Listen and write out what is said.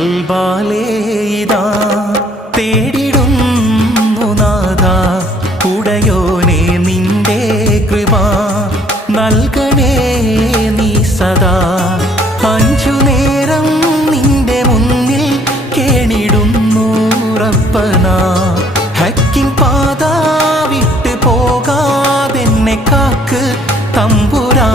കൽബാലേ ഇതാ തേടിടുന്നു നാഥാ ഉടയോനെ നിന്റെ കൃപ നൽകണേ നീ സദാ. അഞ്ചു നേരം നിന്റെ മുന്നിൽ കേണിടുന്നു റബ്ബന. ഹക്കിൻ പാത വിട്ട് പോകാതെന്നെ കാക്ക് തമ്പുരാ.